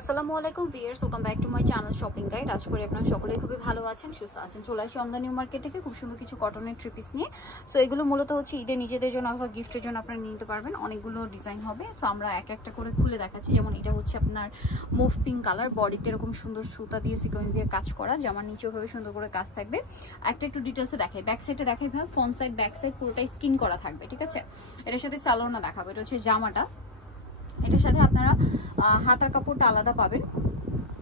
আসসালামু আলাইকুম viewers, welcome back to my channel shopping guide. আশা করি আপনারা সকলেই খুবই ভালো আছেন, সুস্থ আছেন। চলে আসি অন দ্য নিউ মার্কেট থেকে খুব সুন্দর কিছু কটনের থ্রি পিস নিয়ে। সো এগুলো মূলত হচ্ছে ঈদের নিজেদের জন্য অথবা গিফটের জন্য আপনারা নিতে পারবেন। অনেকগুলো ডিজাইন হবে, সো আমরা এক একটা করে খুলে দেখাচ্ছি। যেমন এটা হচ্ছে আপনার মুভ পিঙ্ক কালার, বডিতে এরকম সুন্দর সুতা দিয়ে সিকোয়েন্স দিয়ে কাজ করা, জামার নিচেও ভাবে সুন্দর করে কাজ থাকবে। একটা একটু ডিটেলসে দেখাই, ব্যাক সাইডে দেখাই ভাই, ফ্রন্ট সাইড ব্যাক সাইড পুরোটাই স্কিন করা থাকবে, ঠিক আছে। এটার সাথে সালোয়ারটা দেখাবো, এটা হচ্ছে জামাটা। এটার সাথে আপনারা হাতার কাপড়টা আলাদা পাবেন।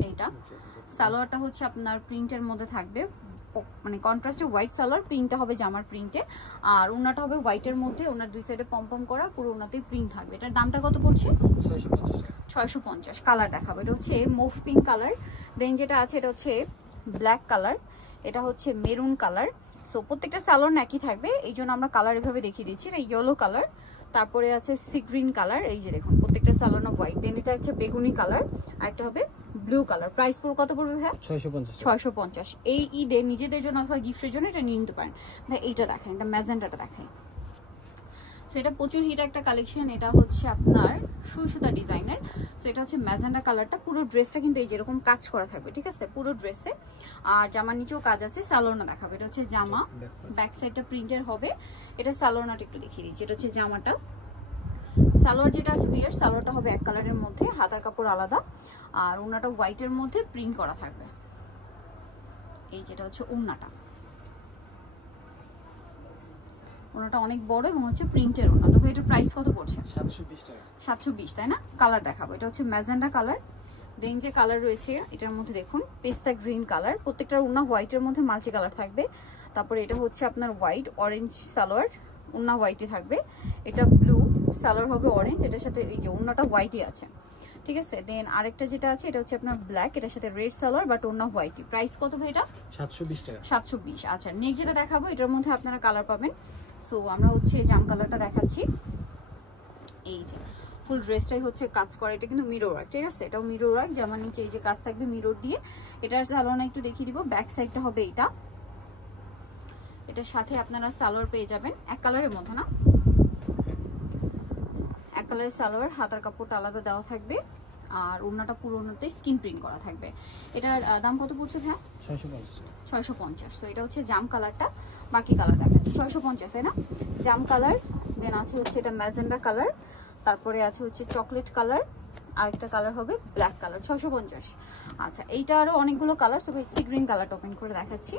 এইটা সালোয়ারটা হচ্ছে আপনার প্রিন্টের মধ্যে থাকবে, মানে কন্ট্রাস্টে হোয়াইট সালোয়ার, প্রিন্টটা হবে জামার প্রিন্টে। আর ওনাটা হবে হোয়াইটের মধ্যে, ওনার দুই সাইডে পম করা, পুরো ওনাতেই প্রিন্ট থাকবে। এটার দামটা কত পড়ছে? 650। কালার দেখাবো, এটা হচ্ছে মুভ পিঙ্ক কালার। দেন যেটা আছে এটা হচ্ছে ব্ল্যাক কালার, এটা হচ্ছে মেরুন কালার। সো প্রত্যেকটা সালোয়ার একই থাকবে, এই জন্য আমরা কালার এভাবে দেখিয়ে দিচ্ছি। এটা ইয়েলো কালার, তারপরে আছে সি গ্রিন কালার, এই যে দেখুন প্রত্যেকটা সালোয়ার হোয়াইট। দেন এটা হচ্ছে বেগুনি কালার, আর একটা হবে ব্লু কালার। প্রাইস পুরো কত পড়বে ভাই? 650। এই ঈদে নিজেদের জন্য অথবা গিফটের জন্য এটা নিয়ে নিতে পারেন ভাই। এইটা দেখেন, এটা ম্যাজেন্টাটা দেখাই। সো এটা প্রচুর হিট একটা কালেকশন। এটা হচ্ছে আপনার সুই সুতা ডিজাইনের। সো এটা হচ্ছে ম্যাজেন্টা কালারটা। পুরো ড্রেসটা কিন্তু এই যেরকম কাজ করা থাকবে, ঠিক আছে, পুরো ড্রেসে। আর জামার নিচেও কাজ আছে। সালোয়ারটা দেখাবে, এটা হচ্ছে জামা, ব্যাক সাইডটা প্রিন্টের হবে। এটা সালোয়ারটা একটু দেখিয়ে দিচ্ছি, এটা হচ্ছে জামাটা। সালোয়ার যেটা আছে বিয়ার, সালোয়ারটা হবে এক কালারের মধ্যে, হাতার কাপড় আলাদা, আর ওনাটা হোয়াইটের মধ্যে প্রিন্ট করা থাকবে। এই যেটা হচ্ছে ওড়নাটা, ওনাটা অনেক বড় এবং হচ্ছে প্রিন্টের ওনা। তো ভাই এটার প্রাইস কত পড়ছে? 720 টাকা। 720, তাই না? কালার দেখাবো, এটা হচ্ছে ম্যাজেন্ডা কালার। দেন যে কালার রয়েছে এটার মধ্যে দেখুন পেস্তা গ্রিন কালার, প্রত্যেকটার ওনা হোয়াইটের মধ্যে মাল্টি কালার থাকবে। তারপরে এটা হচ্ছে আপনার হোয়াইট অরেঞ্জ সালোয়ার, ওনা হোয়াইটই থাকবে। এটা ব্লু সালোয়ার হবে অরেঞ্জ, এটার সাথে এই যে ওনাটা হোয়াইটই আছে, ঠিক আছে। দেন আরেকটা যেটা আছে এটা হচ্ছে আপনার ব্ল্যাক, এটার সাথে রেড সালোয়ার বাট ওনা হোয়াইটই। প্রাইস কত ভাই এটা? 720 টাকা। 720। আচ্ছা, নেক্সট যেটা দেখাবো এটার মধ্যে আপনারা কালার পাবেন। সো আমরা হচ্ছে জাম কালারটা দেখাচ্ছি। এই যে ফুল ড্রেসটাই হচ্ছে কাজ করা, এটা কিন্তু মিরর ওয়ার্ক, ঠিক আছে। এটাও মিরর ওয়ার্ক, জামার নিচে এই যে কাজ থাকবে মিরর দিয়ে। এটার সালোয়ারটা একটু দেখিয়ে দিব। ব্যাক সাইডটা হবে এটা, এটার সাথে আপনারা সালোয়ার পেয়ে যাবেন এক কালারের মধ্যে, না এক কালারের সালোয়ার, হাতার কাপড়টা আলাদা দেওয়া থাকবে, আর ওড়নাটা পুরো ওড়নাতে স্কিন প্রিন্ট করা থাকবে। এটার দাম কত পড়ছে ভাই? 650। তো এটা হচ্ছে জাম কালারটা, বাকি কালার দেখাচ্ছি। 650, তাই না? জাম কালার, দেন আছে হচ্ছে এটা ম্যাজেন্ডা কালার, তারপরে আছে হচ্ছে চকলেট কালার, আরেকটা কালার হবে ব্ল্যাক কালার। 650। আচ্ছা, এইটা আরো অনেকগুলো কালার, তো ভাই সি গ্রিন কালারটা ওপেন করে দেখাচ্ছি।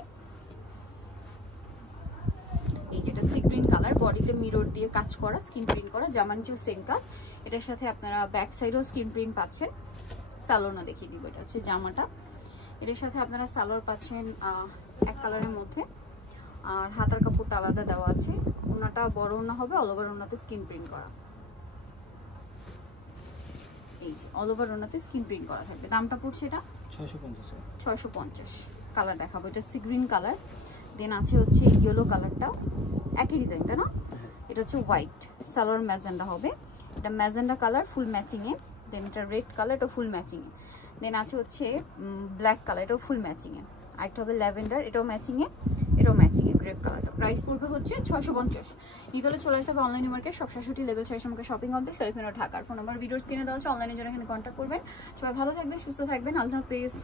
এই যেটা সি গ্রিন কালার, বডিতে মিরর দিয়ে কাজ করা, স্কিন প্রিন্ট করা, জামার নিচেও সেম কাজ। এটার সাথে আপনারা ব্যাক সাইডেও স্কিন প্রিন্ট পাচ্ছেন। সালোয়ারটা দেখিয়ে দিব, এটা হচ্ছে জামাটা। এটার সাথে আপনারা সালোয়ার পাচ্ছেন এক কালারের মধ্যে, আর হাতার কাপড়টা আলাদা দেওয়া আছে। ওনাটা বড় ওনা হবে, অল ওভার ওনাতে স্কিন প্রিন্ট করা। এই যে অল ওভার ওনাতে স্কিন প্রিন্ট করা থাকবে। দামটা পড়ছে এটা 650। কালার দেখাবো, এটা সি গ্রিন কালার। দেন আছে হচ্ছে ইয়েলো কালারটা, একই ডিজাইন, তাই না? এটা হচ্ছে হোয়াইট সালোয়ার, ম্যাজেন্ডা হবে। এটা ম্যাজেন্ডা কালার ফুল ম্যাচিংয়ে। দেন এটা রেড কালার, এটা ফুল ম্যাচিংয়ে। দেন আছে হচ্ছে ব্ল্যাক কালার, এটাও ফুল ম্যাচিংয়ে। আরেকটা হবে ল্যাভেন্ডার, এটাও ম্যাচিংয়ে, এটাও ম্যাচিংয়ে, গ্রেপ কালারটা। প্রাইস পড়বে হচ্ছে 650। নিতলে চলে আসতে হবে অনলাইন মার্কেট, সব 67 লেভেল 6 আমাকে শপিং কমপ্লেক্স, সেলফিনো ঢাকার। ফোন নাম্বার ভিডিওর স্ক্রিনে দেওয়া আছে, অনলাইনের জন্য এখানে কন্ট্যাক্ট করবেন। সবাই ভালো থাকবেন, সুস্থ থাকবেন, আল্লাহ হাফেজ।